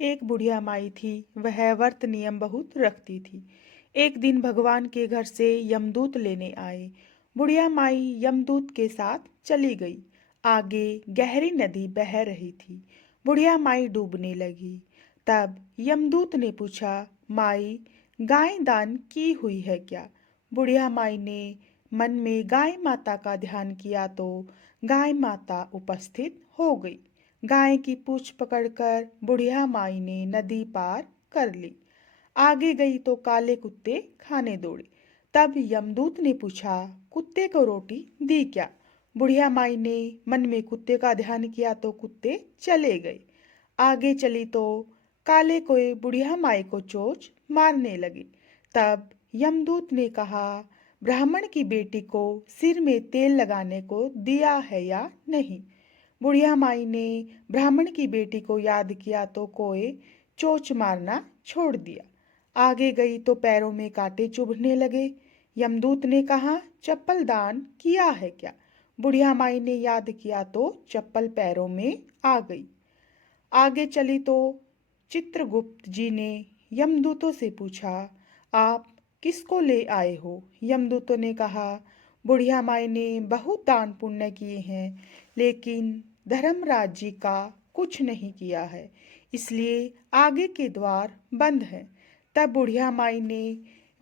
एक बुढ़िया माई थी। वह व्रत नियम बहुत रखती थी। एक दिन भगवान के घर से यमदूत लेने आए। बुढ़िया माई यमदूत के साथ चली गई। आगे गहरी नदी बह रही थी। बुढ़िया माई डूबने लगी। तब यमदूत ने पूछा, माई, गाय दान की हुई है क्या? बुढ़िया माई ने मन में गाय माता का ध्यान किया तो गाय माता उपस्थित हो गई। गाय की पूंछ पकड़कर बुढ़िया माई ने नदी पार कर ली। आगे गई तो काले कुत्ते खाने दौड़े। तब यमदूत ने पूछा, कुत्ते को रोटी दी क्या? बुढ़िया माई ने मन में कुत्ते का ध्यान किया तो कुत्ते चले गए। आगे चली तो काले कोए बुढ़िया माई को चोंच मारने लगे। तब यमदूत ने कहा, ब्राह्मण की बेटी को सिर में तेल लगाने को दिया है या नहीं? बुढ़िया माई ने ब्राह्मण की बेटी को याद किया तो कोए चोंच मारना छोड़ दिया। आगे गई तो पैरों में कांटे चुभने लगे। यमदूत ने कहा, चप्पल दान किया है क्या? बुढ़िया माई ने याद किया तो चप्पल पैरों में आ गई। आगे चली तो चित्रगुप्त जी ने यमदूतों से पूछा, आप किसको ले आए हो? यमदूतों ने कहा, बुढ़िया माई ने बहुत दान पुण्य किए हैं, लेकिन धर्मराज जी का कुछ नहीं किया है, इसलिए आगे के द्वार बंद हैं। तब बुढ़िया माई ने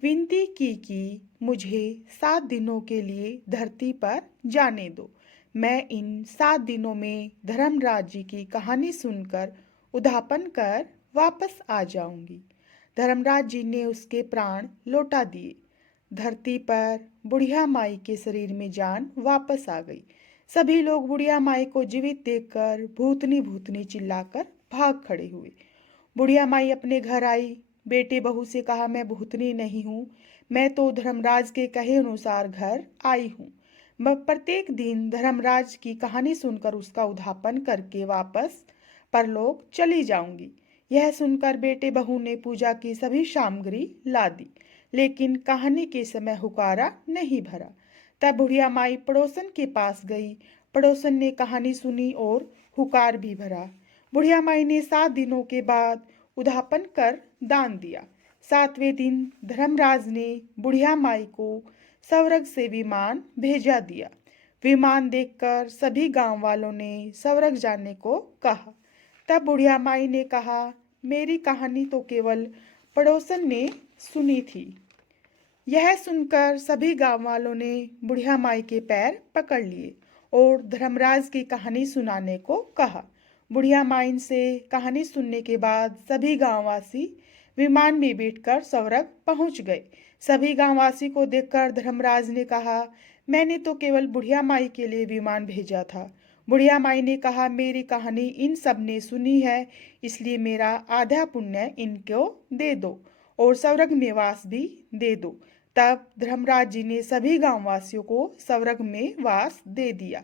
विनती की कि मुझे 7 दिनों के लिए धरती पर जाने दो। मैं इन 7 दिनों में धर्मराज जी की कहानी सुनकर उद्यापन कर वापस आ जाऊंगी। धर्मराज जी ने उसके प्राण लौटा दिए। धरती पर बुढ़िया माई के शरीर में जान वापस आ गई। सभी लोग बुढ़िया माई को जीवित देखकर भूतनी भूतनी चिल्लाकर भाग खड़े हुए। बुढ़िया माई अपने घर आई। बेटे बहू से कहा, मैं भूतनी नहीं हूँ, मैं तो धर्मराज के कहे अनुसार घर आई हूँ। मैं प्रत्येक दिन धर्मराज की कहानी सुनकर उसका उद्यापन करके वापस परलोक चली जाऊंगी। यह सुनकर बेटे बहू ने पूजा की सभी सामग्री ला दी, लेकिन कहानी के समय हुकारा नहीं भरा। तब बुढ़िया माई पड़ोसन के पास गई। पड़ोसन ने कहानी सुनी और हुकार भी भरा। बुढ़िया माई ने 7 दिनों के बाद उद्यापन कर दान दिया। 7वें दिन धर्मराज ने बुढ़िया माई को स्वर्ग से विमान भेजा दिया। विमान देखकर सभी गांव वालों ने स्वर्ग जाने को कहा। तब बुढ़िया माई ने कहा, मेरी कहानी तो केवल पड़ोसन ने सुनी थी। यह सुनकर सभी गांव वालों ने बुढ़िया माई के पैर पकड़ लिए और धर्मराज की कहानी सुनाने को कहा। बुढ़िया माई से कहानी सुनने के बाद सभी गांववासी विमान में बैठकर स्वर्ग पहुंच गए। सभी गांववासी को देखकर धर्मराज ने कहा, मैंने तो केवल बुढ़िया माई के लिए विमान भेजा था। बुढ़िया माई ने कहा, मेरी कहानी इन सब ने सुनी है, इसलिए मेरा आधा पुण्य इनको दे दो और स्वर्ग में वास भी दे दो। तब धर्मराज जी ने सभी गांववासियों को स्वर्ग में वास दे दिया।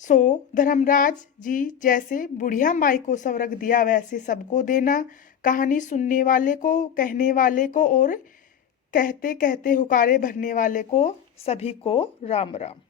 सो धर्मराज जी जैसे बुढ़िया माई को स्वर्ग दिया वैसे सबको देना। कहानी सुनने वाले को, कहने वाले को और कहते कहते हुकारे भरने वाले को, सभी को राम राम।